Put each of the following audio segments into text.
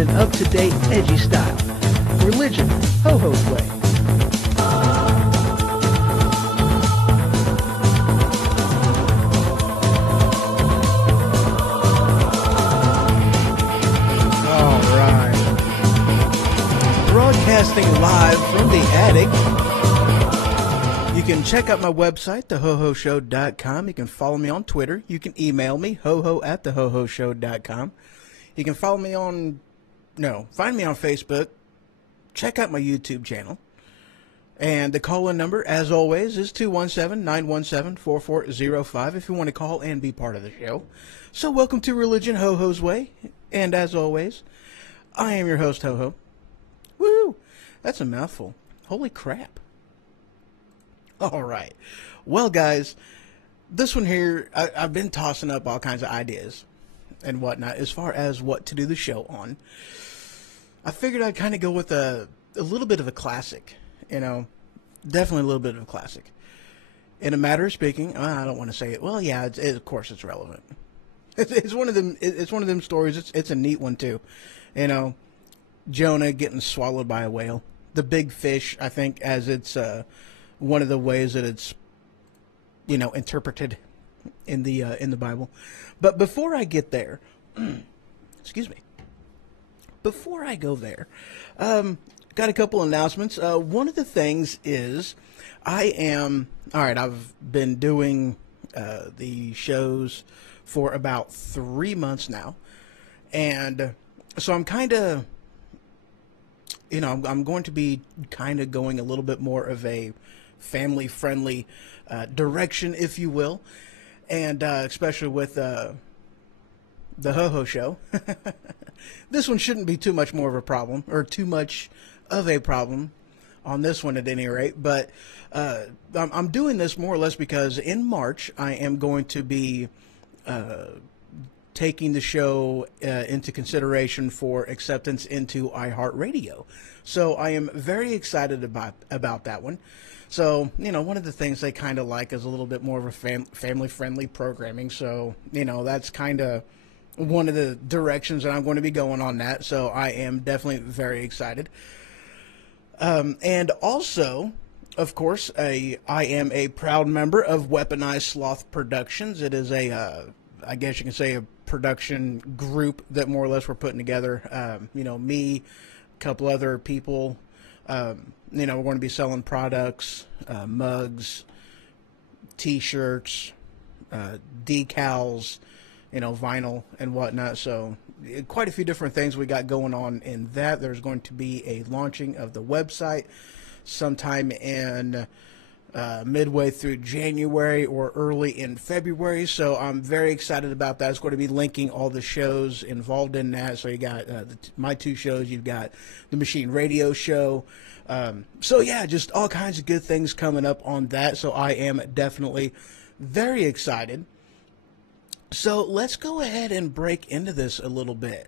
in an up-to-date, edgy style. Religion, Ho-Ho's way. Broadcasting live from the attic. You can check out my website, thehohoshow.com. You can follow me on Twitter. You can email me, hoho@thehohoshow.com. You can find me on Facebook. Check out my YouTube channel. And the call-in number, as always, is 217-917-4405 if you want to call and be part of the show. So welcome to Religion Ho-Ho's Way. And as always, I am your host, Ho-Ho. Woo! That's a mouthful. Holy crap. All right. Well, guys, this one here, I've been tossing up all kinds of ideas and whatnot as far as what to do the show on. I figured I'd kind of go with a little bit of a classic, definitely a little bit of a classic. In a matter of speaking, I don't want to say it. Well, yeah, of course it's relevant. It's one of them. It's one of them stories. It's a neat one too. Jonah getting swallowed by a whale. The big fish, I think, as it's one of the ways that it's, interpreted in the Bible. But before I get there, excuse me. Before I go there, got a couple announcements. One of the things is I've been doing the shows for about 3 months now. And so I'm kind of, I'm going to be kind of going a little bit more of a family-friendly direction, if you will. And especially with the Ho-Ho Show. This one shouldn't be too much more of a problem, or too much of a problem on this one at any rate. But I'm doing this more or less because in March I am going to be taking the show into consideration for acceptance into iHeartRadio. So I am very excited about that one. So, one of the things they kind of like is a little bit more of a family-friendly programming. So, that's kind of one of the directions that I'm going to be going on that. So I am definitely very excited. And also, of course, I am a proud member of Weaponized Sloth Productions. It is I guess you can say a production group that more or less we're putting together. Me, a couple other people. We're going to be selling products, mugs, T-shirts, decals, vinyl and whatnot. So quite a few different things we got going on in that. There's going to be a launching of the website sometime in midway through January or early in February. So I'm very excited about that. It's going to be linking all the shows involved in that. So you got my two shows. You've got the Machine Radio Show. So yeah, just all kinds of good things coming up on that. So I am definitely very excited. So let's go ahead and break into this a little bit.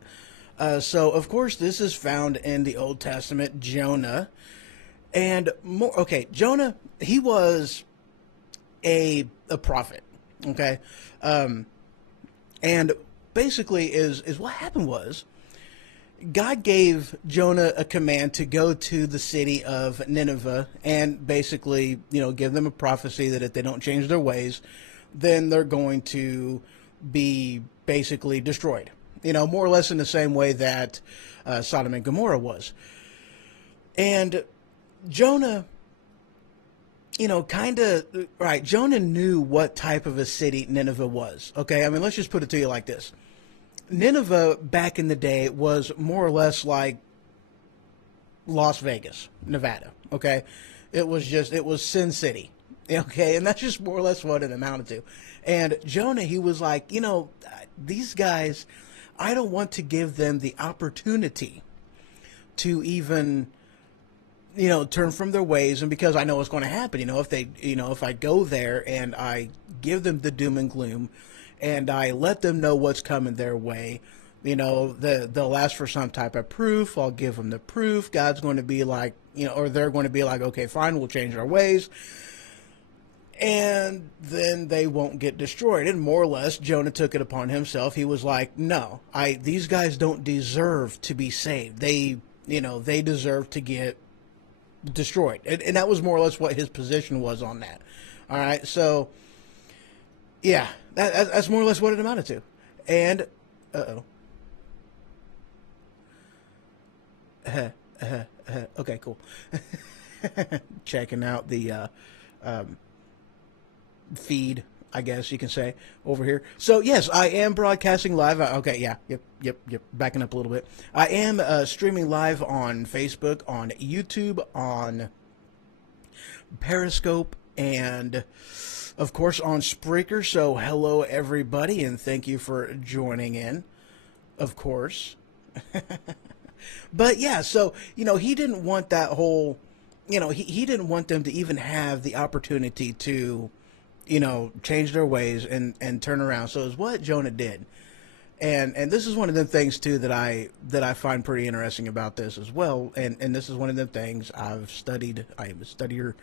So of course this is found in the Old Testament, Jonah. And Jonah, he was a prophet, okay? And basically is what happened was God gave Jonah a command to go to the city of Nineveh and basically, give them a prophecy that if they don't change their ways, then they're going to be basically destroyed, more or less in the same way that Sodom and Gomorrah was. And Jonah, Jonah knew what type of a city Nineveh was, okay? I mean, let's just put it to you like this. Nineveh, back in the day, was more or less like Las Vegas, Nevada, okay? It was Sin City, okay? And that's just more or less what it amounted to. And Jonah, he was like, these guys, I don't want to give them the opportunity to even turn from their ways, and because I know what's going to happen, if I go there and I give them the doom and gloom and I let them know what's coming their way, they'll ask for some type of proof. I'll give them the proof. God's going to be like, or they're going to be like, okay, fine, we'll change our ways. and then they won't get destroyed. And more or less, Jonah took it upon himself. He was like, no, these guys don't deserve to be saved. They deserve to get destroyed. And that was more or less what his position was on that. All right, so, yeah, that's more or less what it amounted to. And, okay, cool. Checking out the feed, I guess you can say, over here. So yes, I am broadcasting live. Okay, yeah, yep. Backing up a little bit. I am streaming live on Facebook, on YouTube, on Periscope, and of course on Spreaker. So hello everybody, and thank you for joining in. Of course. But yeah, so he didn't want that whole, he didn't want them to even have the opportunity to, change their ways and turn around. So it's what Jonah did. And this is one of the things too that I find pretty interesting about this as well. And this is one of the things I've studied. I am a studier.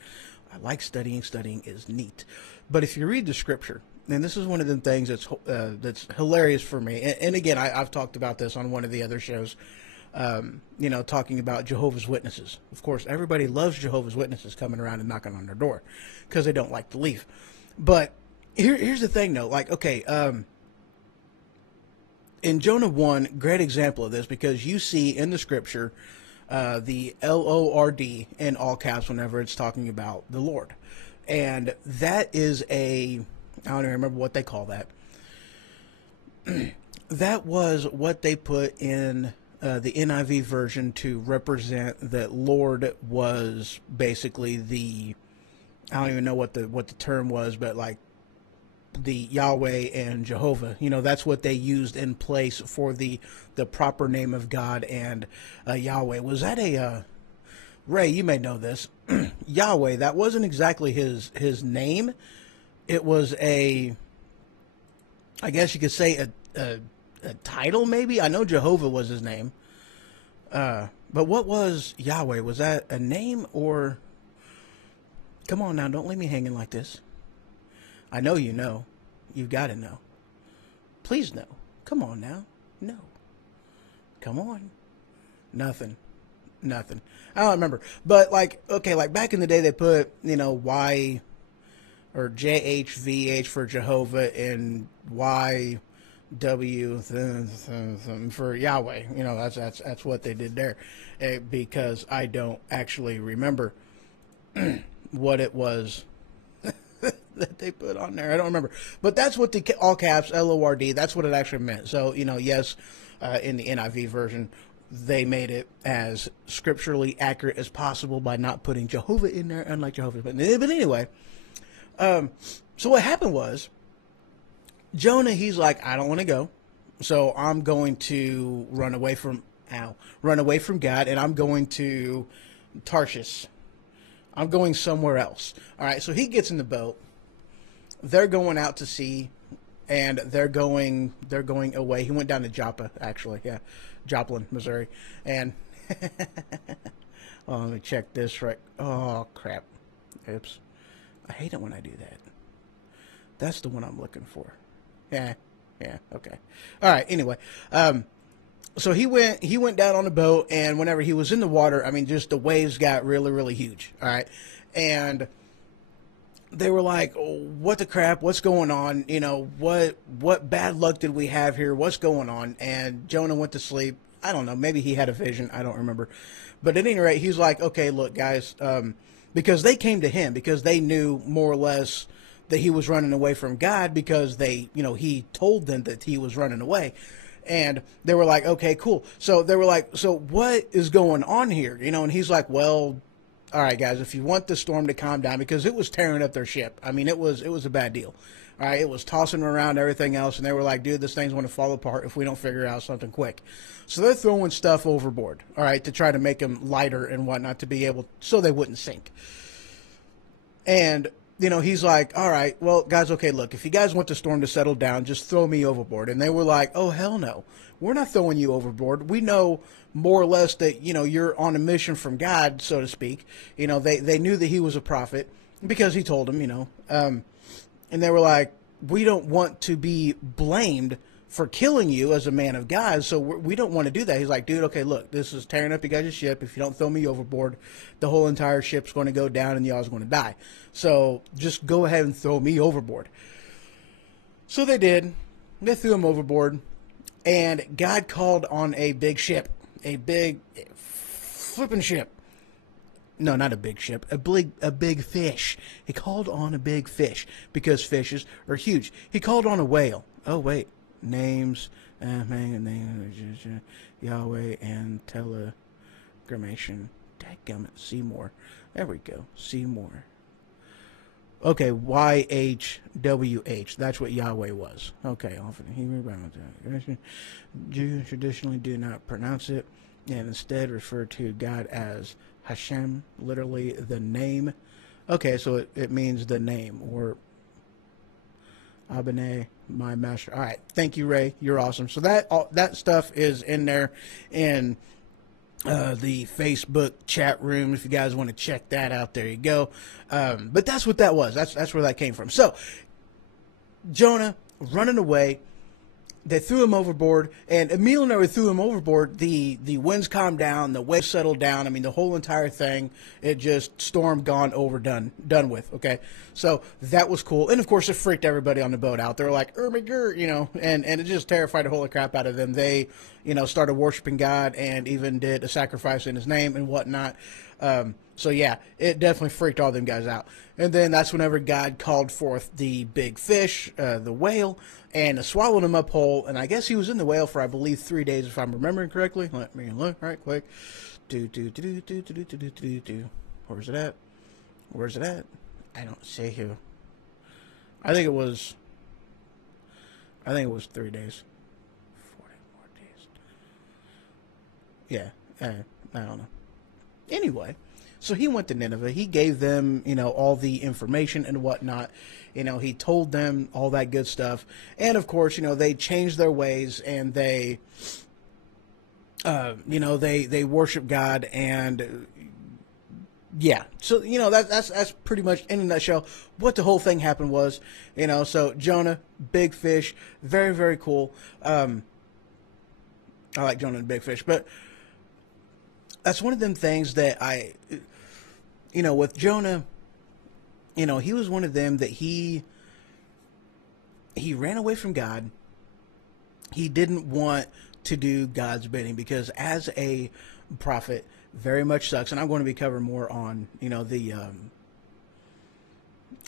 I like studying. Studying is neat. But if you read the scripture, and this is one of the things that's hilarious for me. And again, I've talked about this on one of the other shows. Talking about Jehovah's Witnesses. Of course, everybody loves Jehovah's Witnesses coming around and knocking on their door because they don't like to leave. But here's the thing, though. Like, okay, in Jonah 1, great example of this, because you see in the scripture the Lord in all caps whenever it's talking about the Lord. And that is I don't even remember what they call that. That was what they put in the NIV version to represent that Lord was basically I don't even know what the term was, but like the Yahweh and Jehovah, that's what they used in place for the proper name of God and Yahweh. Was that Ray, you may know this. Yahweh, that wasn't exactly his name. It was I guess you could say a title, maybe. I know Jehovah was his name. But what was Yahweh? Was that a name or... Come on now, don't leave me hanging like this. I know you know. You've got to know. Please know. Come on now. No. Come on. Nothing. I don't remember. But like back in the day they put, Y or JHVH for Jehovah and YW for Yahweh. That's what they did there, because I don't actually remember what it was that they put on there. I don't remember, but that's what the all caps LORD. That's what it actually meant. So yes, in the NIV version, they made it as scripturally accurate as possible by not putting Jehovah in there, unlike Jehovah. But anyway, so what happened was, Jonah, he's like, I don't want to go, so I'm going to run away from God, and I'm going to Tarshish. I'm going somewhere else. All right, so he gets in the boat. They're going out to sea, and they're going away. He went down to Joppa, actually. Yeah, Joplin, Missouri. And let me check this right. Oh, crap. Oops. I hate it when I do that. That's the one I'm looking for. Yeah, okay. All right, anyway. So he went down on the boat, and whenever he was in the water, I mean, just the waves got really, really huge. All right. And they were like, oh, what the crap? What's going on? What bad luck did we have here? What's going on? And Jonah went to sleep. I don't know. Maybe he had a vision. I don't remember. But at any rate, he's like, okay, look, guys, because they came to him because they knew more or less that he was running away from God, because he told them that he was running away. And they were like, okay, cool. So they were like, so what is going on here? And he's like, well, all right, guys, if you want the storm to calm down, because it was tearing up their ship. I mean, it was a bad deal. All right, it was tossing around everything else. And they were like, dude, this thing's going to fall apart if we don't figure out something quick. So they're throwing stuff overboard, all right, to try to make them lighter and whatnot, to be able, so they wouldn't sink. And he's like, all right, well, guys, okay, look, if you guys want the storm to settle down, just throw me overboard. And they were like, oh, hell no. We're not throwing you overboard. We know more or less that, you're on a mission from God, so to speak. They knew that he was a prophet because he told them, and they were like, we don't want to be blamed for killing you as a man of God, so we don't want to do that. He's like, dude, okay, look, this is tearing up you guys' ship. If you don't throw me overboard, the whole entire ship's going to go down and y'all's going to die. So just go ahead and throw me overboard. So they did. They threw him overboard, and God called on a big ship, a big flipping ship. No, not a big ship, a big fish. He called on a big fish because fishes are huge. He called on a whale. Oh, wait. Names, Yahweh, and telegrammation. Dadgummit, Seymour. There we go, Seymour. Okay, YHWH. That's what Yahweh was. Okay, often Hebrew Bible. Jews traditionally do not pronounce it, and instead refer to God as Hashem, literally the name. Okay, so it means the name, or Abene, my master. All right, thank you, Ray. You're awesome. So that stuff is in there in the Facebook chat room. If you guys want to check that out, there you go. But that's what that was. That's where that came from. So Jonah running away. They threw him overboard, and immediately when they threw him overboard, the winds calmed down, the waves settled down. I mean, the whole entire thing, it just storm gone over, done with. Okay, so that was cool, and of course, it freaked everybody on the boat out. They were like, and it just terrified the holy crap out of them. They, started worshiping God and even did a sacrifice in His name and whatnot. So yeah, it definitely freaked all them guys out. And then that's whenever God called forth the big fish, the whale, and swallowed him up whole. And I guess he was in the whale for, I believe, 3 days, if I'm remembering correctly. Let me look right quick. Where's it at? Where's it at? I don't see here. I think it was 3 days. 40 more days. Yeah, I don't know. Anyway, so he went to Nineveh. He gave them, all the information and whatnot. He told them all that good stuff. And, of course, they changed their ways, and they, they worship God. And, yeah. So, that's pretty much, in a nutshell, what the whole thing happened was. So Jonah, big fish, very, very cool. I like Jonah and big fish. But that's one of them things that with Jonah, he was one of them that he ran away from God. He didn't want to do God's bidding because as a prophet, very much sucks. And I'm going to be covering more on, the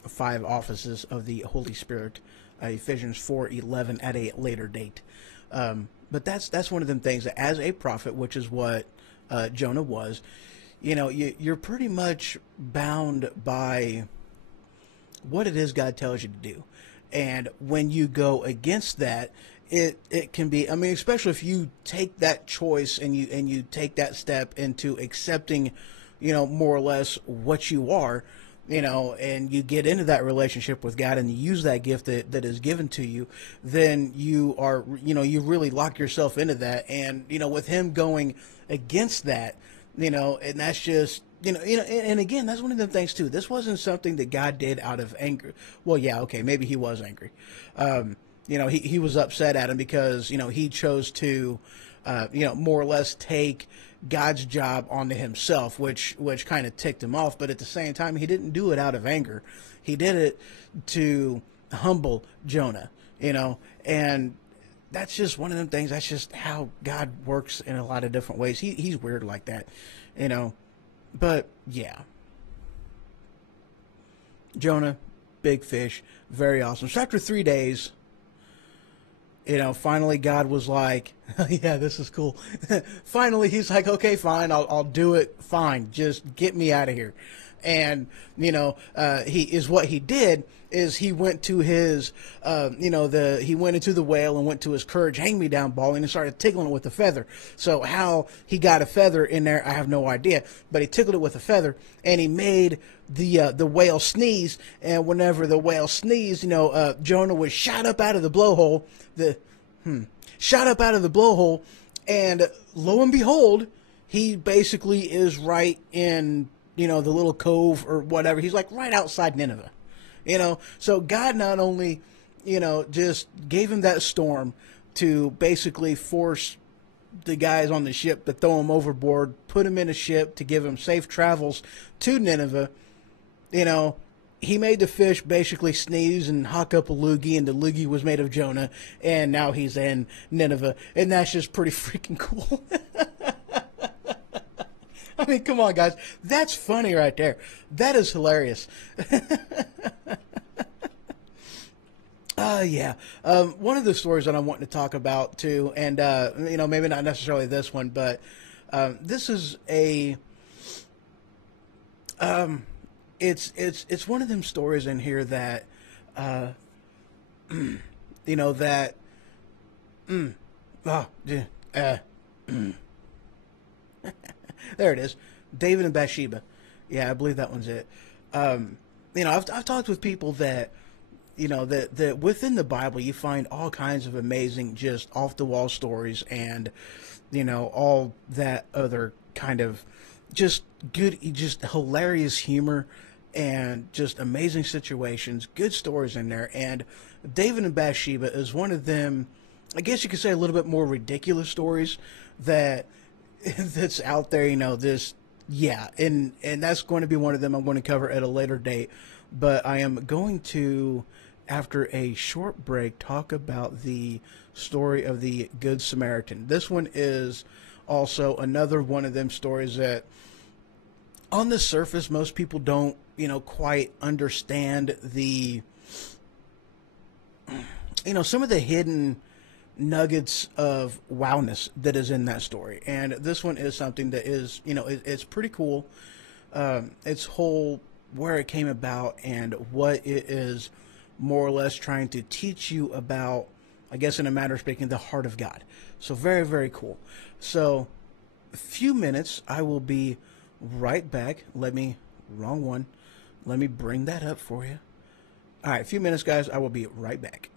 5 offices of the Holy Spirit, Ephesians 4:11 at a later date. But that's one of them things that as a prophet, which is what Jonah was, you're pretty much bound by what it is God tells you to do. And when you go against that, it can be, especially if you take that choice and you take that step into accepting, more or less what you are, and you get into that relationship with God and you use that gift that is given to you, then you are, you really lock yourself into that. And, with him going against that, and that's just, and again, that's one of the things too. This wasn't something that God did out of anger. Well, yeah, okay, maybe he was angry. He was upset at him because, he chose to, more or less take God's job onto himself, which kind of ticked him off. But at the same time, he didn't do it out of anger. He did it to humble Jonah, and that's just one of them things. That's just how God works in a lot of different ways. He's weird like that, but yeah. Jonah, big fish, very awesome. So after 3 days, finally God was like, yeah, this is cool. Finally, he's like, okay, fine, I'll do it. Fine. Just get me out of here. And what he did is he went to his he went into the whale and went to his courage hang me down ball and started tickling it with a feather. So how he got a feather in there, I have no idea, but he tickled it with a feather and he made the whale sneeze. And whenever the whale sneezed, Jonah was shot up out of the blowhole. And lo and behold, he basically is right in, the little cove or whatever. He's like right outside Nineveh, So God not only, just gave him that storm to basically force the guys on the ship to throw him overboard, put him in a ship to give him safe travels to Nineveh. He made the fish basically sneeze and hawk up a loogie, and the loogie was made of Jonah, and now he's in Nineveh, and that's just pretty freaking cool. I mean, come on, guys. That's funny right there. That is hilarious. Yeah. One of the stories that I'm wanting to talk about, too, and, maybe not necessarily this one, but this is a... It's one of them stories in here that, there it is. David and Bathsheba. Yeah, I believe that one's it. I've talked with people that, that within the Bible you find all kinds of amazing, just off the wall stories and, all that other kind of just good, just hilarious humor and just amazing situations, good stories in there. And David and Bathsheba is one of them, I guess you could say a little bit more ridiculous stories that's out there, and that's going to be one of them I'm going to cover at a later date. But I am going to, after a short break, talk about the story of the Good Samaritan. This one is also another one of them stories that on the surface most people don't quite understand the some of the hidden nuggets of wowness that is in that story. And this one is something that is it's pretty cool. It's whole where it came about and what it is more or less trying to teach you about, I guess in a matter of speaking, the heart of God. So very, very cool. So a few minutes, I will be right back. Let me bring that up for you. All right, a few minutes, guys. I will be right back.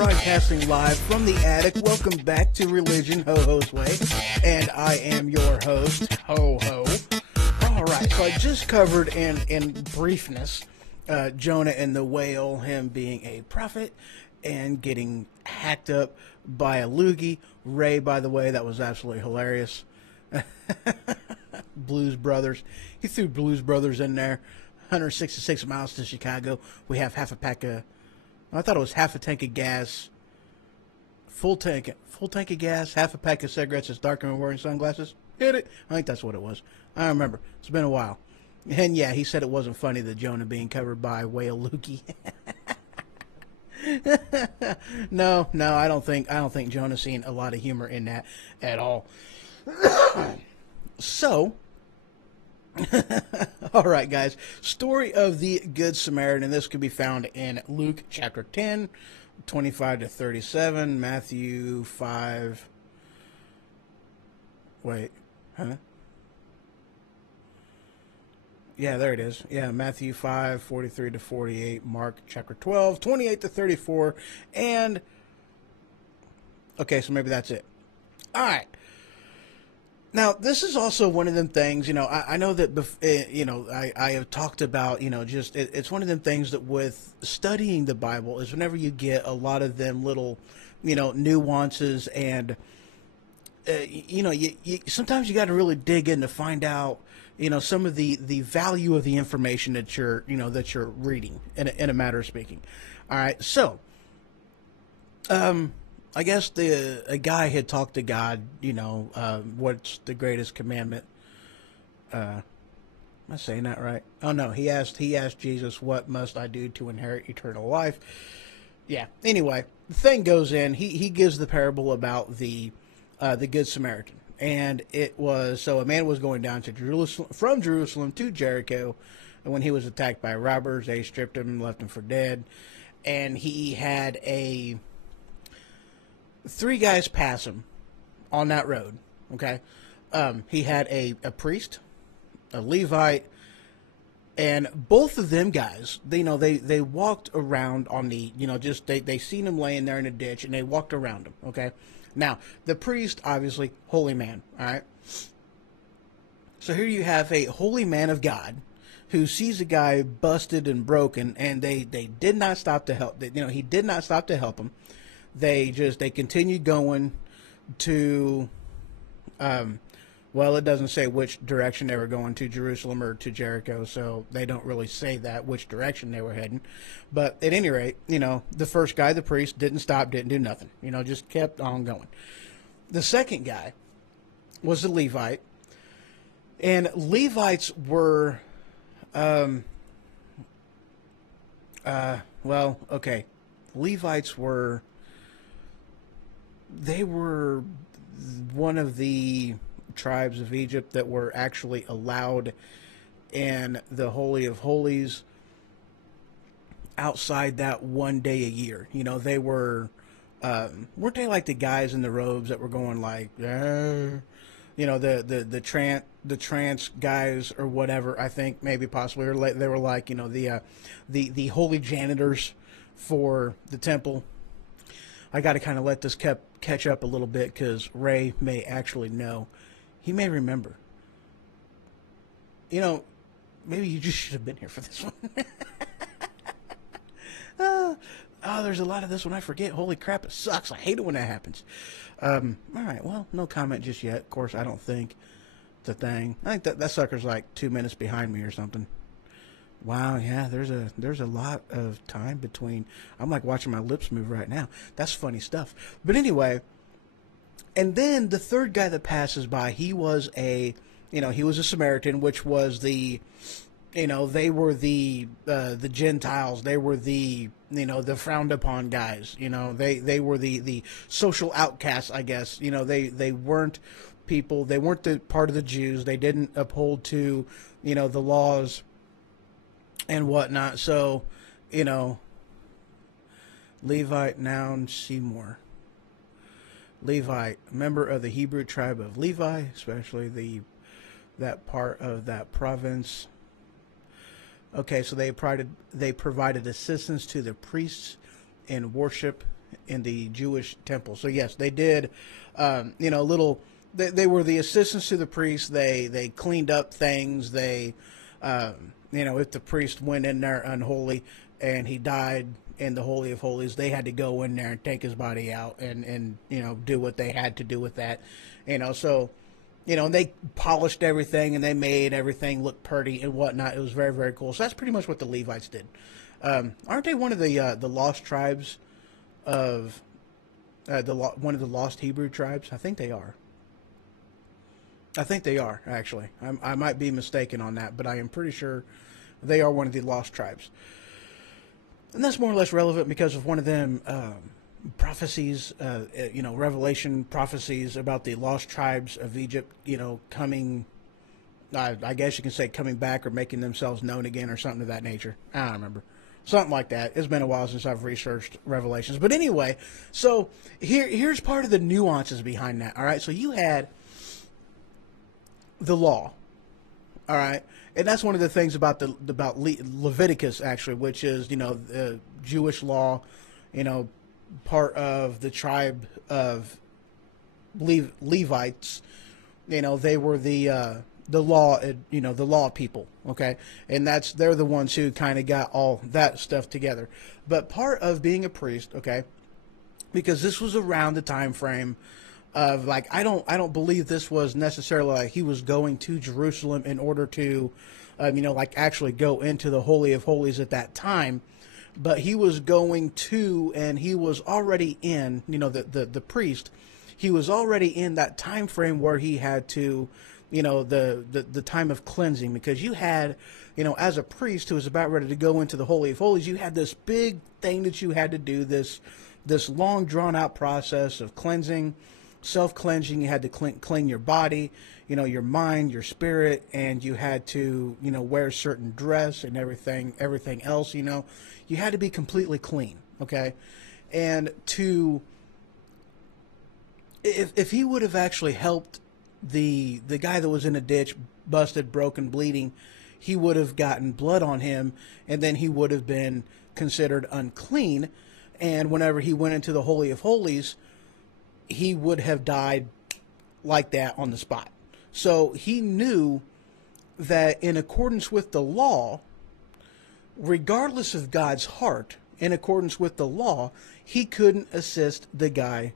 broadcasting live from the attic. Welcome back to Religion Ho-Ho's Way, and I am your host, Ho-Ho. All right, so I just covered in briefness Jonah and the whale, him being a prophet and getting hacked up by a loogie. Ray, by the way, that was absolutely hilarious. Blues Brothers. He threw Blues Brothers in there. 166 miles to Chicago. We have half a pack of... I thought it was half a tank of gas. Full tank of gas, half a pack of cigarettes. It's dark and wearing sunglasses. Hit it. I think that's what it was. I don't remember. It's been a while. And yeah, he said it wasn't funny, the Jonah being covered by whale loogie. No, I don't think Jonah's seen a lot of humor in that at all. So, all right, guys. Story of the Good Samaritan. This could be found in Luke chapter 10, 25 to 37, Matthew 5. Wait, huh? Yeah, there it is. Yeah, Matthew 5, 43 to 48, Mark chapter 12, 28 to 34, and... Okay, so maybe that's it. All right. Now, this is also one of them things, I know that, I have talked about, just, it's one of them things that with studying the Bible is whenever you get a lot of them little, nuances and, sometimes you got to really dig in to find out, some of the value of the information that you're reading in a matter of speaking. All right. So, I guess a guy had talked to God, what's the greatest commandment? Am I saying that right? Oh no, he asked Jesus, what must I do to inherit eternal life? Yeah. Anyway, the thing goes in, he gives the parable about the Good Samaritan. And it was, so a man was going down to from Jerusalem to Jericho, and when he was attacked by robbers, they stripped him, left him for dead. And he had 3 guys pass him on that road, okay? He had a priest, a Levite, and both of them guys, they walked around on the, they seen him laying there in a ditch, and they walked around him, okay? Now, the priest, obviously, holy man, all right? So here you have a holy man of God who sees a guy busted and broken, and they did not stop to help. He did not stop to help him. They continued going to, well, it doesn't say which direction they were going, to Jerusalem or to Jericho, so they don't really say that, which direction they were heading. But at any rate, the first guy, the priest, didn't stop, didn't do nothing, just kept on going. The second guy was the Levite, and Levites were, Levites were... They were one of the tribes of Egypt that were actually allowed in the Holy of Holies outside that one day a year. They were, weren't they like the guys in the robes that were going like, the trance guys or whatever, I think, maybe possibly, or they were like, the holy janitors for the temple. I got to kind of let this catch up a little bit because Ray may actually know. He may remember. Maybe you just should have been here for this one. There's a lot of this one I forget. Holy crap, it sucks. I hate it when that happens. All right, well, no comment just yet. Of course, I don't think it's a thing. I think that sucker's like 2 minutes behind me or something. Wow, yeah, there's a lot of time between. I'm like watching my lips move right now. That's funny stuff. But anyway, and then the third guy that passes by, he was a Samaritan, which was they were the Gentiles. They were the frowned upon guys. They were the social outcasts, I guess. They weren't people. They weren't the part of the Jews. They didn't uphold to the laws and whatnot. So, Levite, noun, Seymour. Levite, member of the Hebrew tribe of Levi, especially that part of that province. Okay, so they provided assistance to the priests in worship in the Jewish temple. So yes, they did, little. They were the assistants to the priest. They cleaned up things. They, if the priest went in there unholy and he died in the Holy of Holies, they had to go in there and take his body out and do what they had to do with that. So and they polished everything and they made everything look pretty and whatnot. It was very, very cool. So that's pretty much what the Levites did. Aren't they one of the lost tribes of one of the lost Hebrew tribes? I think they are. Actually. I might be mistaken on that, but I am pretty sure they are one of the lost tribes. And that's more or less relevant because of one of them prophecies, Revelation prophecies about the lost tribes of Egypt, coming, I guess you can say coming back or making themselves known again or something of that nature. I don't remember. Something like that. It's been a while since I've researched Revelations. But anyway, so here's part of the nuances behind that, all right? So you had the law, all right? And that's one of the things about Leviticus, actually, which is, the Jewish law, part of the tribe of Levites. They were the law, the law people, okay? And they're the ones who kind of got all that stuff together. But part of being a priest, okay, because this was around the time frame of, like, I don't believe this was necessarily like he was going to Jerusalem in order to, actually go into the Holy of Holies at that time. But he was going to, and he was already in, the priest, he was already in that time frame where he had to, the time of cleansing, because you had, as a priest who was about ready to go into the Holy of Holies, you had this big thing that you had to do, this long drawn out process of cleansing, self-cleansing. You had to clean your body, your mind, your spirit, and you had to, wear certain dress and everything else, you had to be completely clean. Okay. And if he would have actually helped the guy that was in a ditch, busted, broken, bleeding, he would have gotten blood on him, and then he would have been considered unclean. And whenever he went into the Holy of Holies, he would have died like that on the spot. So he knew that in accordance with the law, regardless of God's heart, in accordance with the law, he couldn't assist the guy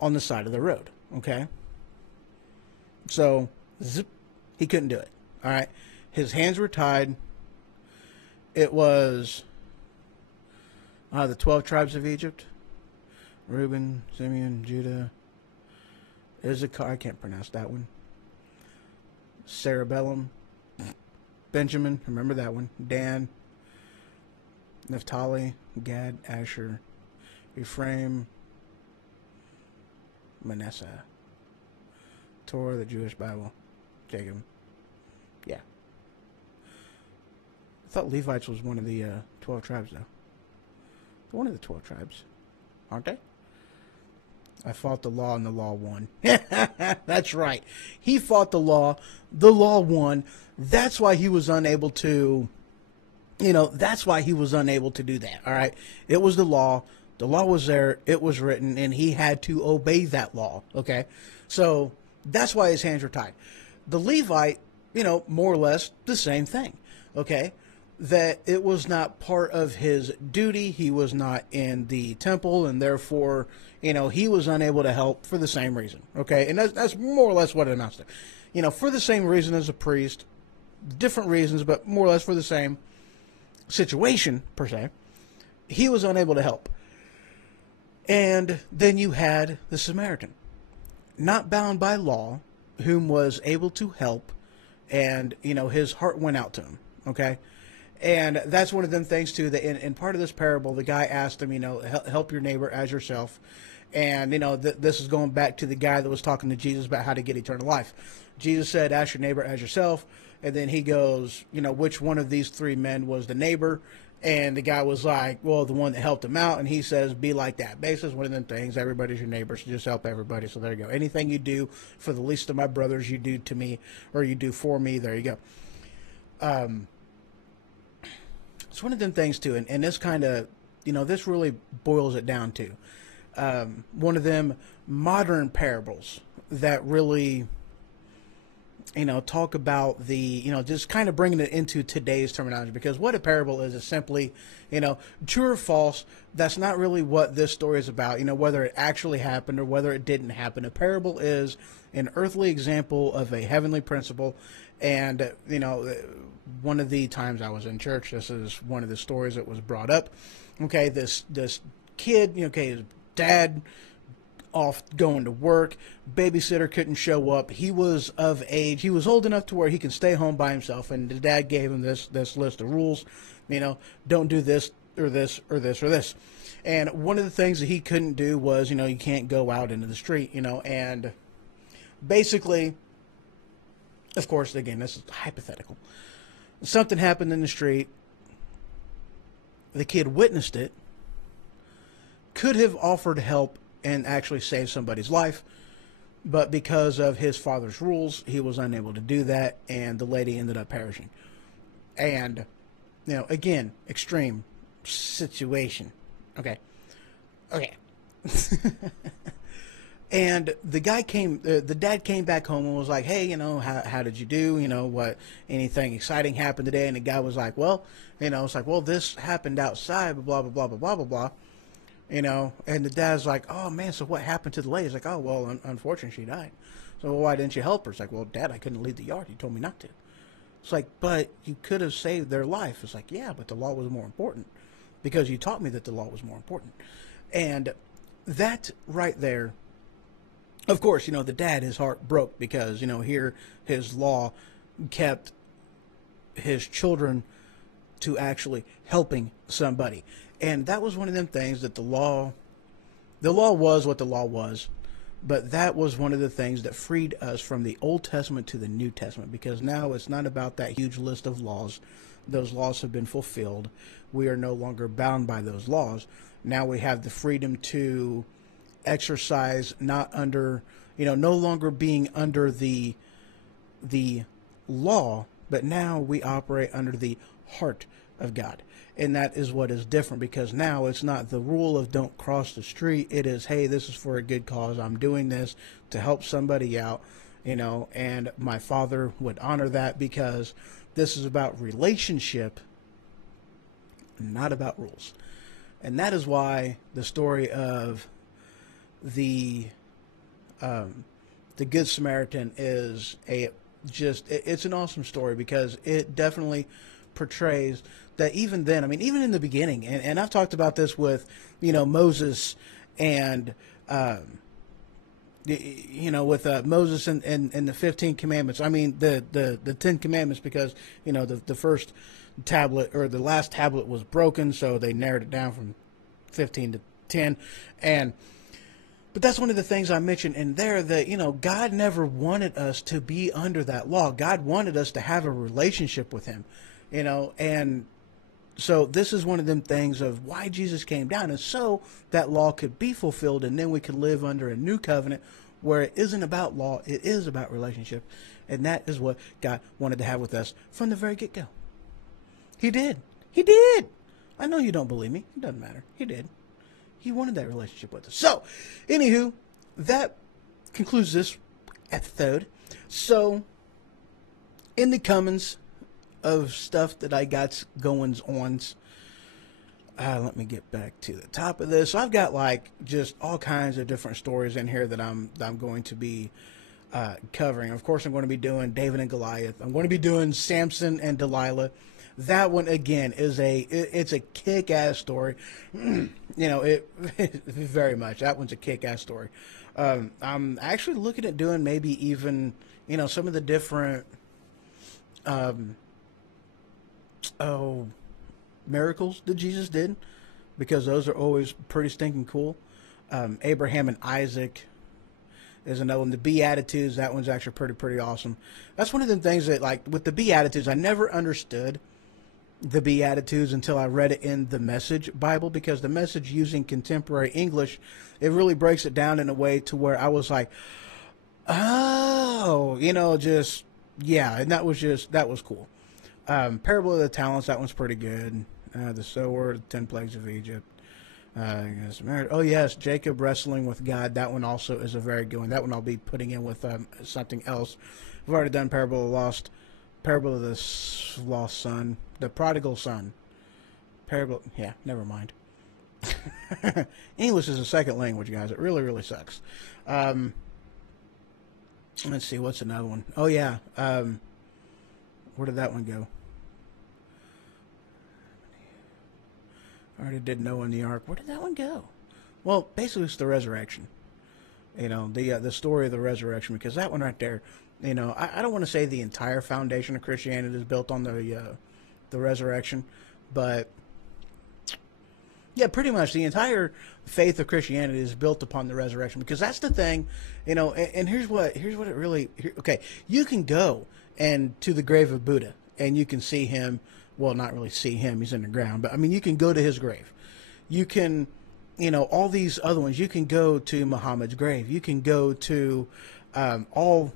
on the side of the road. Okay? So, he couldn't do it. All right? His hands were tied. It was the 12 tribes of Egypt. Reuben, Simeon, Judah, Issachar, I can't pronounce that one. Cerebellum, Benjamin, remember that one. Dan, Naphtali, Gad, Asher, Ephraim, Manasseh, Torah, the Jewish Bible, Jacob. Yeah. I thought Levites was one of the 12 tribes, though. They're one of the 12 tribes, aren't they? I fought the law and the law won. That's right. He fought the law won. That's why he was unable to, that's why he was unable to do that. All right. It was the law. The law was there. It was written, and he had to obey that law. Okay. So that's why his hands were tied. The Levite, more or less the same thing. Okay. That it was not part of his duty. He was not in the temple, and therefore, he was unable to help for the same reason. Okay, and that's more or less what it amounts to. For the same reason as a priest, different reasons, but more or less for the same situation, per se, he was unable to help. And then you had the Samaritan, not bound by law, whom was able to help, and, his heart went out to him. Okay. And that's one of them things, too, that in part of this parable, the guy asked him, help your neighbor as yourself. And, this is going back to the guy that was talking to Jesus about how to get eternal life. Jesus said, ask your neighbor as yourself. And then he goes, which one of these three men was the neighbor? And the guy was like, well, the one that helped him out. And he says, be like that. Basically, one of them things, everybody's your neighbor, so just help everybody. So there you go. Anything you do for the least of my brothers, you do to me, or you do for me. There you go. It's one of them things, too, and this kind of, this really boils it down to. one of them modern parables that really, talk about just kind of bringing it into today's terminology, because what a parable is simply, true or false. That's not really what this story is about, whether it actually happened or whether it didn't happen. A parable is an earthly example of a heavenly principle. And, one of the times I was in church, this is one of the stories that was brought up. Okay, this kid, his dad off going to work, babysitter couldn't show up. He was of age. He was old enough to where he can stay home by himself. And the dad gave him this list of rules, don't do this or this or this or this. And one of the things that he couldn't do was, you can't go out into the street, and basically, of course, again, this is hypothetical. Something happened in the street. The kid witnessed it, could have offered help and actually saved somebody's life, but because of his father's rules, he was unable to do that, and the lady ended up perishing. And, again, extreme situation. Okay. And the dad came back home and was like, hey, how did you do? Anything exciting happened today? And the guy was like, well, it's like, well, this happened outside, blah, blah, blah, blah, blah, blah, blah. And the dad's like, oh man, so what happened to the lady? He's like, oh, well, unfortunately she died. So well, why didn't you help her? It's like, well, Dad, I couldn't leave the yard. You told me not to. It's like, but you could have saved their life. It's like, yeah, but the law was more important because you taught me that the law was more important. And that right there, of course, the dad, his heart broke because, here his law kept his children to actually helping somebody. And that was one of them things that the law was what the law was, but that was one of the things that freed us from the Old Testament to the New Testament, because now it's not about that huge list of laws. Those laws have been fulfilled. We are no longer bound by those laws. Now we have the freedom to exercise not under, no longer being under the law, but now we operate under the heart of God. And that is what is different, because now it's not the rule of don't cross the street. It is, hey, this is for a good cause. I'm doing this to help somebody out, and my Father would honor that, because this is about relationship, not about rules. And that is why the story of the Good Samaritan is it's an awesome story, because it definitely portrays that even then, even in the beginning, and I've talked about this with, Moses and, with Moses and the 15 commandments. The 10 commandments, because, the first tablet, or the last tablet, was broken, so they narrowed it down from 15 to 10. But that's one of the things I mentioned in there, that, God never wanted us to be under that law. God wanted us to have a relationship with him, and so this is one of them things of why Jesus came down, and so that law could be fulfilled, and then we could live under a new covenant where it isn't about law, it is about relationship. And that is what God wanted to have with us from the very get-go. He did. I know you don't believe me. It doesn't matter. He did. He wanted that relationship with us. So, anywho, that concludes this episode. So, in the comments of stuff that I got goings ons, let me get back to the top of this. So I've got just all kinds of different stories in here that I'm going to be covering. Of course, I'm going to be doing David and Goliath. I'm going to be doing Samson and Delilah. That one, again, it's a kick-ass story. It very much. That one's a kick-ass story. I'm actually looking at doing maybe even, some of the different miracles that Jesus did, because those are always pretty stinking cool. Abraham and Isaac is another one. The Beatitudes, that one's actually pretty awesome. That's one of the things that, with the Beatitudes, I never understood the Beatitudes until I read it in the Message Bible, because the Message, using contemporary English, it really breaks it down in a way to where I was like, oh, yeah, and that was cool. Parable of the Talents, that one's pretty good. The Sower, the 10 Plagues of Egypt. He was married. Oh yes, Jacob wrestling with God. That one also is a very good one. That one I'll be putting in with something else. We've already done Parable of the Lost Son, the Prodigal Son. Parable. Yeah, never mind. English is a second language, guys. It really, really sucks. Let's see, what's another one? Oh yeah, where did that one go? I already did Noah in the Ark. Where did that one go? Well, basically, it's the resurrection. You know, the story of the resurrection, because that one right there, you know, I don't want to say the entire foundation of Christianity is built on the resurrection, but yeah, pretty much the entire faith of Christianity is built upon the resurrection, because that's the thing, you know. And here's what it really. Okay, you can go and to the grave of Buddha, and you can see him. Well, not really see him; he's in the ground. But I mean, you can go to his grave. You can, you know, all these other ones. You can go to Muhammad's grave. You can go to all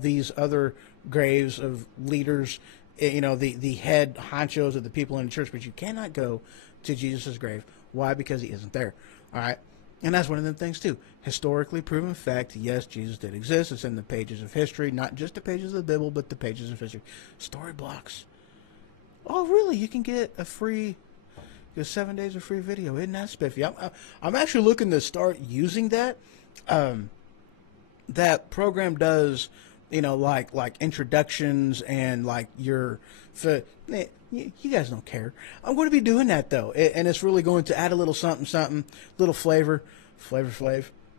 these other graves of leaders. You know, the head honchos of the people in the church, but you cannot go to Jesus' grave. Why? Because he isn't there. All right. And that's one of them things too. Historically proven fact. Yes, Jesus did exist. It's in the pages of history, not just the pages of the Bible, but the pages of history. Story blocks. Oh, really? You can get a free, 7 days of free video. Isn't that spiffy? I'm actually looking to start using that. That program does, you know, like introductions and like you guys don't care. I'm going to be doing that though, and it's really going to add a little something, little flavor,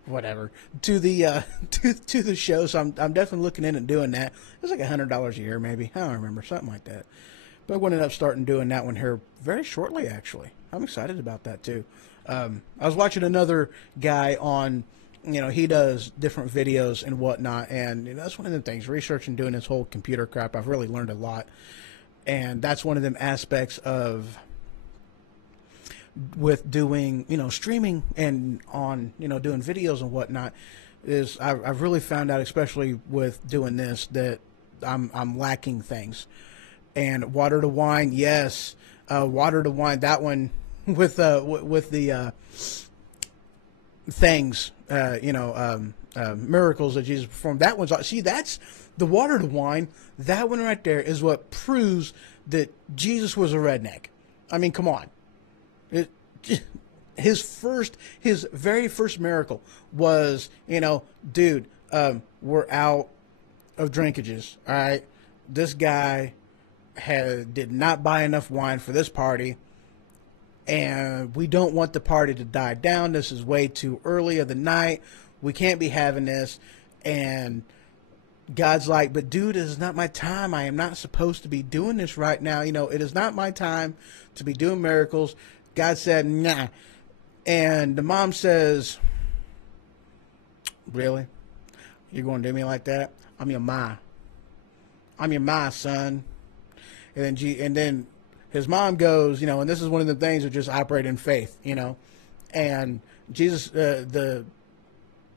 whatever to the to the show. So I'm definitely looking in and doing that. It's like $100 a year, maybe. I don't remember, something like that. But I'm going to end up starting doing that one here very shortly. Actually, I'm excited about that too. I was watching another guy on. You know, he does different videos and whatnot, and you know, that's one of the things, researching, doing this whole computer crap, I've really learned a lot. And that's one of them aspects of with doing, you know, streaming and on, you know, doing videos and whatnot, is I've really found out, especially with doing this, that I'm lacking things. And Water to Wine, yes, Water to Wine, that one with the things, miracles that Jesus performed. That one's, see, that's the Water to Wine. That one right there is what proves that Jesus was a redneck. I mean, come on. His very first miracle was, you know, dude, we're out of drinkages. All right, this guy did not buy enough wine for this party. And we don't want the party to die down. This is way too early of the night. We can't be having this. And God's like, but dude, it is not my time. I am not supposed to be doing this right now. You know, it is not my time to be doing miracles. God said, nah. And the mom says, really? You're going to do me like that? I'm your ma. I'm your ma, son. And then his mom goes, you know, and this is one of the things that just operate in faith, you know. And Jesus,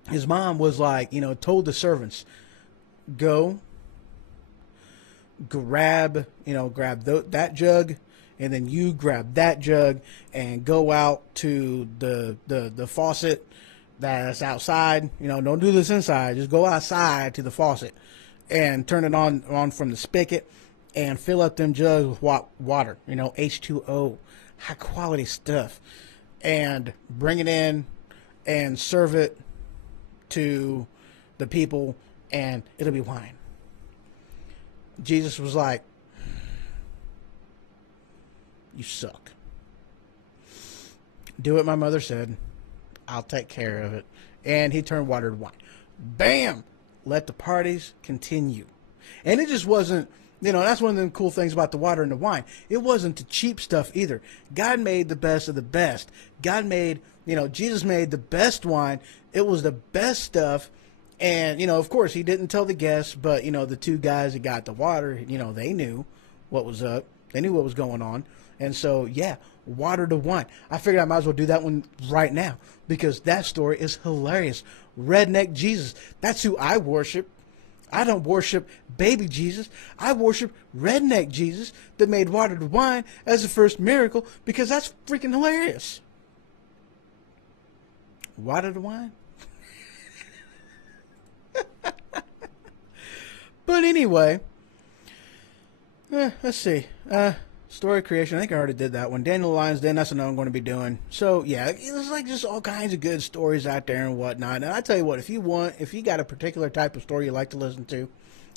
his mom was like, you know, told the servants, go grab that jug, and then you grab that jug and go out to the faucet that's outside. You know, don't do this inside. Just go outside to the faucet and turn it on from the spigot. And fill up them jugs with water, you know, H2O, high quality stuff, and bring it in and serve it to the people, and it'll be wine. Jesus was like, you suck. Do what my mother said. I'll take care of it. And he turned water to wine. Bam! Let the parties continue. And it just wasn't, you know, that's one of the cool things about the water and the wine. It wasn't the cheap stuff either. God made the best of the best. God made, you know, Jesus made the best wine. It was the best stuff. And, you know, of course, he didn't tell the guests, but, you know, the two guys that got the water, you know, they knew what was up. They knew what was going on. And so, yeah, water to wine. I figured I might as well do that one right now because that story is hilarious. Redneck Jesus. That's who I worship. I don't worship baby Jesus. I worship redneck Jesus that made water to wine as the first miracle because that's freaking hilarious. Water the wine? But anyway, let's see. Story creation. I think I already did that one. Daniel the Lion's Den. That's another I'm going to be doing. So yeah, there's like just all kinds of good stories out there and whatnot. And I tell you what, if you got a particular type of story you like to listen to,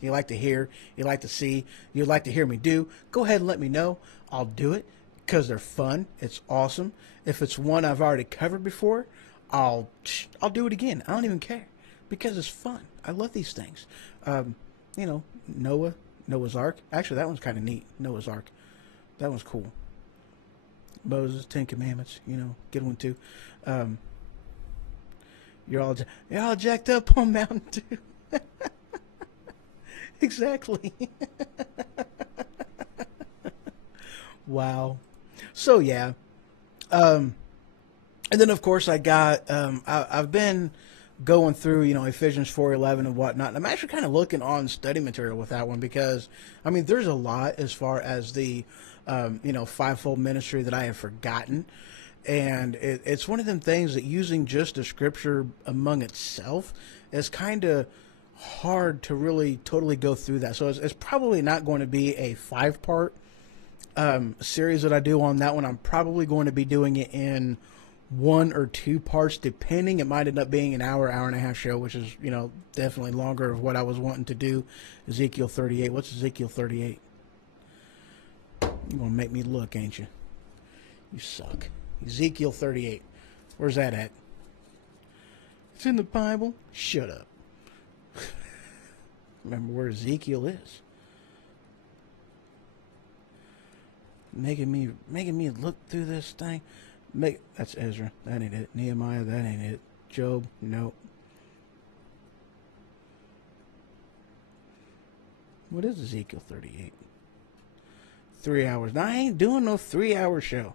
you like to hear, you like to see, you'd like to hear me do, go ahead and let me know. I'll do it because they're fun. It's awesome. If it's one I've already covered before, I'll do it again. I don't even care because it's fun. I love these things. Noah's Ark. Actually, that one's kind of neat. Noah's Ark. That one's cool. Moses, 10 Commandments. Good one too. You're all jacked up on Mountain Dew. Exactly. Wow. So yeah. And then of course I got I've been going through, Ephesians 4:11 and whatnot. And I'm actually kind of looking on study material with that one because, there's a lot as far as the, fivefold ministry that I have forgotten. And it's one of them things that using just the scripture among itself is kind of hard to really totally go through that. So it's probably not going to be a 5-part series that I do on that one. I'm probably going to be doing it in 1 or 2 parts, depending. It might end up being an hour and a half show, which is, definitely longer of what I was wanting to do. Ezekiel 38. What's Ezekiel 38? You're going to make me look, ain't you? You suck. Ezekiel 38. Where's that at? It's in the Bible. Shut up. Remember where Ezekiel is. Making me look through this thing. That's Ezra. That ain't it. Nehemiah. That ain't it. Job. Nope. What is Ezekiel 38? 3 hours. Now, I ain't doing no 3-hour show.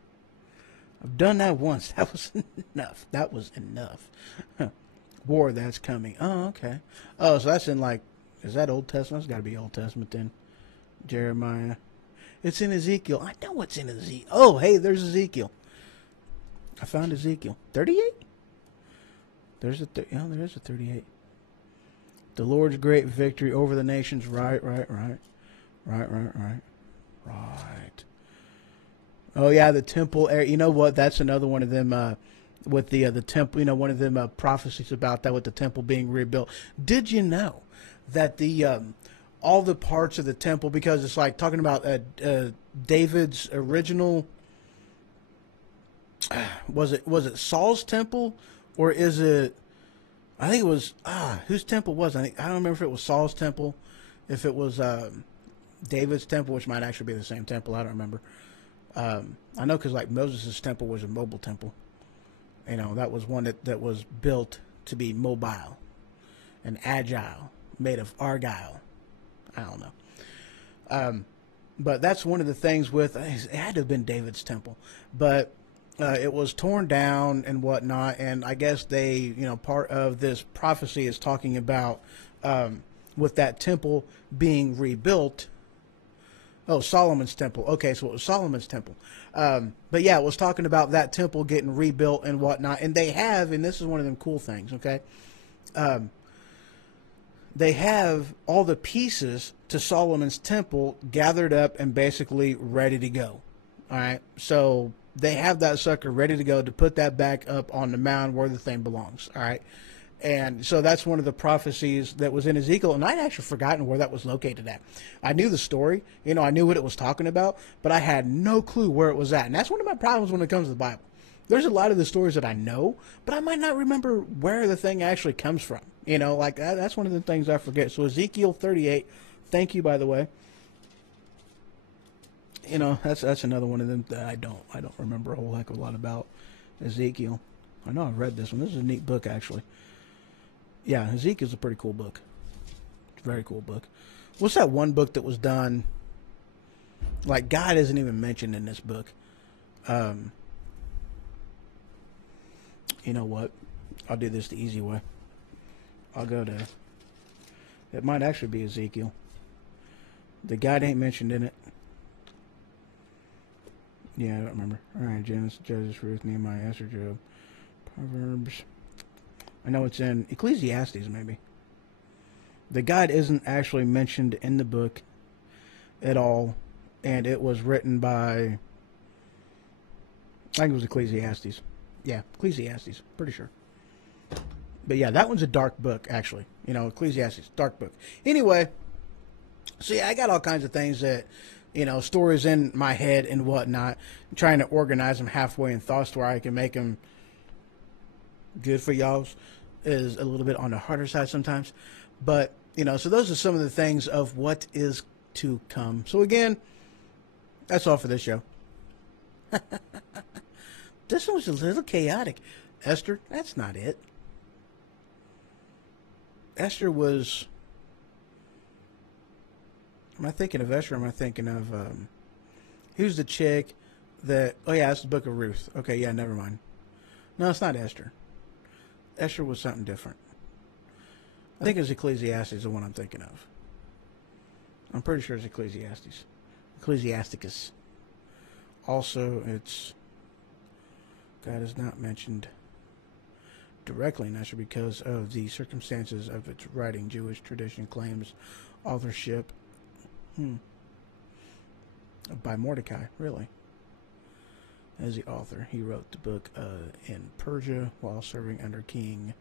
I've done that once. That was enough. That was enough. War that's coming. Oh, okay. Oh, so that's in is that Old Testament? It's got to be Old Testament then. Jeremiah. It's in Ezekiel. I know what's in Ezekiel. Oh, hey, there's Ezekiel. I found Ezekiel. 38? There is a 38. The Lord's great victory over the nations. Right. Oh, yeah, the temple area. You know what? That's another one of them with the temple. One of them prophecies about that with the temple being rebuilt. Did you know that the all the parts of the temple, because it's like talking about David's original... Was it Saul's temple, or is it? I think it was whose temple was it? I don't remember if it was Saul's temple, if it was David's temple, which might actually be the same temple. I don't remember. I know because Moses' temple was a mobile temple. That was one that was built to be mobile and agile, made of argile. I don't know. But that's one of the things with it had to have been David's temple, but. It was torn down and whatnot, and I guess they, part of this prophecy is talking about with that temple being rebuilt. Oh, Solomon's temple. Okay, so it was Solomon's temple. But yeah, it was talking about that temple getting rebuilt and whatnot, and they have, and this is one of them cool things, okay? They have all the pieces to Solomon's temple gathered up and basically ready to go. All right, so they have that sucker ready to go to put that back up on the mound where the thing belongs. All right. And so that's one of the prophecies that was in Ezekiel. And I'd actually forgotten where that was located at. I knew the story, I knew what it was talking about, but I had no clue where it was at. And that's one of my problems when it comes to the Bible. There's a lot of the stories that I know, but I might not remember where the thing actually comes from. That's one of the things I forget. So Ezekiel 38, thank you, by the way. That's another one of them that I don't remember a whole heck of a lot about Ezekiel. I know I've read this one. This is a neat book, actually. Yeah, Ezekiel's a pretty cool book. It's a very cool book. What's that one book that was done? God isn't even mentioned in this book. You know what? I'll do this the easy way. I'll go to... It might actually be Ezekiel. The God ain't mentioned in it. Yeah, I don't remember. All right, Genesis, Judges, Ruth, Nehemiah, Esther, Job, Proverbs. I know it's in Ecclesiastes, maybe. The God isn't actually mentioned in the book at all, and it was written by, I think it was Ecclesiastes. Yeah, Ecclesiastes, pretty sure. But yeah, that one's a dark book, actually. You know, Ecclesiastes, dark book. Anyway, so yeah, I got all kinds of things that, you know, stories in my head and whatnot. I'm trying to organize them halfway in thoughts to where I can make them good for y'all's. Is a little bit on the harder side sometimes. But, you know, so those are some of the things of what is to come. So again, that's all for this show. This one was a little chaotic. Esther, that's not it. Esther was... Am I thinking of Esther or am I thinking of... who's the chick that... Oh, yeah, that's the Book of Ruth. Okay, yeah, never mind. No, it's not Esther. Esther was something different. I think it's Ecclesiastes, the one I'm thinking of. I'm pretty sure it's Ecclesiastes. Ecclesiasticus. Also, it's... God is not mentioned directly in Esther because of the circumstances of its writing. Jewish tradition claims authorship by Mordecai, really. As the author, he wrote the book in Persia while serving under King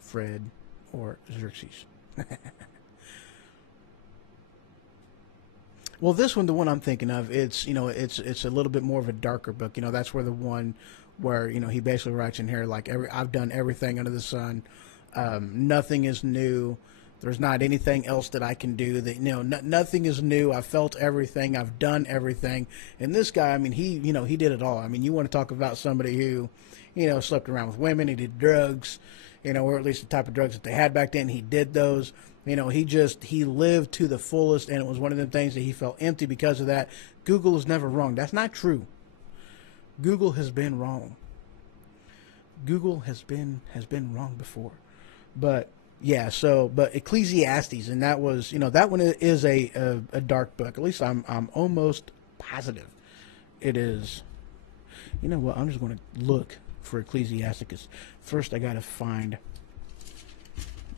Fred or Xerxes. Well, this one, the one I'm thinking of, it's, you know, it's a little bit more of a darker book. You know, that's where the one where, you know, he basically writes in here like I've done everything under the sun. Nothing is new. There's not anything else that I can do. That, you know, nothing is new. I've felt everything. I've done everything. And this guy, I mean, he did it all. I mean, you want to talk about somebody who, you know, slept around with women. He did drugs, you know, or at least the type of drugs that they had back then. He did those. You know, he lived to the fullest, and it was one of them things that he felt empty because of that. Google is never wrong. That's not true. Google has been wrong. Google has been wrong before. But yeah, so but Ecclesiastes, and that was, you know, that one is a dark book. At least I'm almost positive it is. You know what? I'm just going to look for Ecclesiasticus. First, I got to find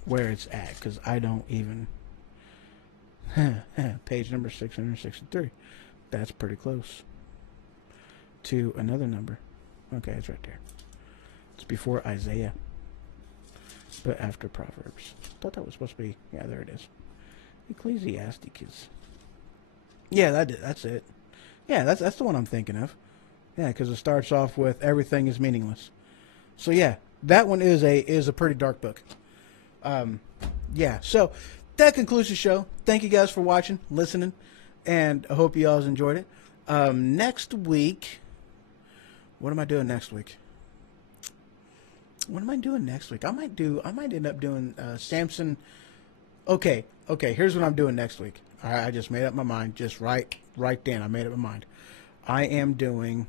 where it's at, because I don't even... Page number 663. That's pretty close to another number. Okay, it's right there. It's before Isaiah, but after Proverbs. I thought that was supposed to be... Yeah, there it is. Ecclesiasticus. Yeah, that's it. Yeah, that's the one I'm thinking of. Yeah, because it starts off with everything is meaningless. So yeah, that one is a pretty dark book. Yeah, so that concludes the show. Thank you guys for watching, listening, and I hope you all enjoyed it. Next week, what am I doing next week? What am I doing next week? I might end up doing Samson. Okay, here's what I'm doing next week. All right, I just made up my mind. Just right then, I made up my mind. I am doing...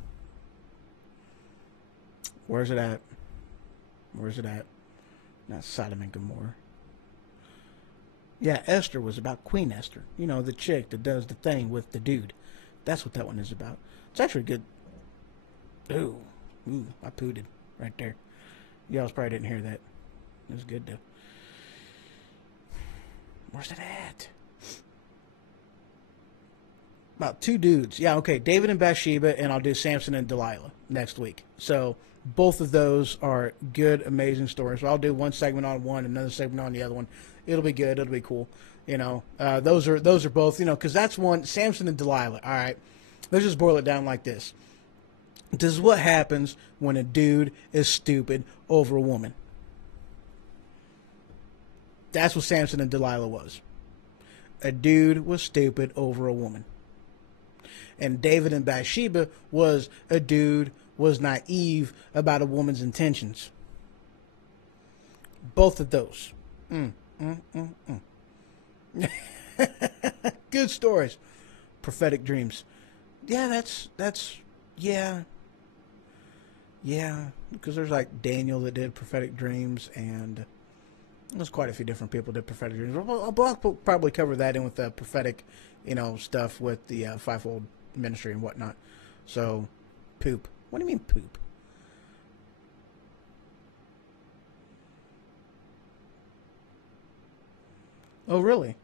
Where's it at? Not Sodom and Gomorrah. Yeah, Esther was about Queen Esther. You know, the chick that does the thing with the dude. That's what that one is about. It's actually good. Ooh, I pooted right there. Y'all probably didn't hear that. It was good though. Where's it at? About two dudes. Yeah, okay. David and Bathsheba, and I'll do Samson and Delilah next week. So both of those are good, amazing stories. So I'll do one segment on one, another segment on the other one. It'll be good. It'll be cool. You know, those are both, you know, because that's one, Samson and Delilah. All right. Let's just boil it down like this. This is what happens when a dude is stupid over a woman. That's what Samson and Delilah was. A dude was stupid over a woman. And David and Bathsheba was a dude was naive about a woman's intentions. Both of those. Good stories. Prophetic dreams. Yeah, that's yeah, because there's like Daniel that did prophetic dreams, and there's quite a few different people that did prophetic dreams. I'll probably cover that in with the prophetic, you know, stuff with the fivefold ministry and whatnot. So, poop. What do you mean poop? Oh, really?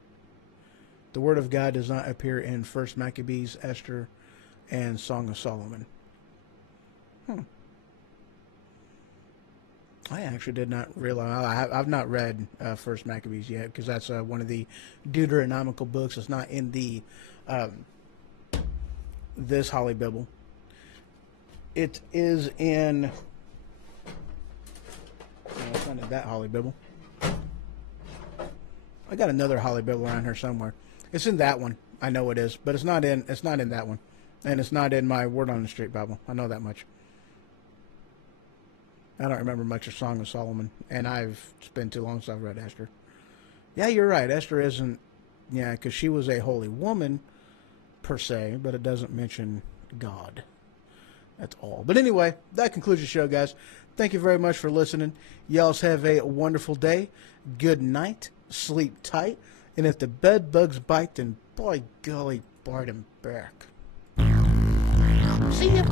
The Word of God does not appear in First Maccabees, Esther, and Song of Solomon. I actually did not realize. I've not read First Maccabees yet because that's one of the Deuteronomical books. It's not in the this Holy Bible. It is in. No, it's not in that Holy Bible. I got another Holy Bible around here somewhere. It's in that one. I know it is, but it's not in. It's not in that one, and it's not in my Word on the Street Bible. I know that much. I don't remember much of Song of Solomon, and it's been too long since I've read Esther. Yeah, you're right. Esther isn't, yeah, because she was a holy woman, per se, but it doesn't mention God. That's all. But anyway, that concludes the show, guys. Thank you very much for listening. Y'all have a wonderful day. Good night. Sleep tight. And if the bed bugs bite, then by golly, bite 'em back. See ya.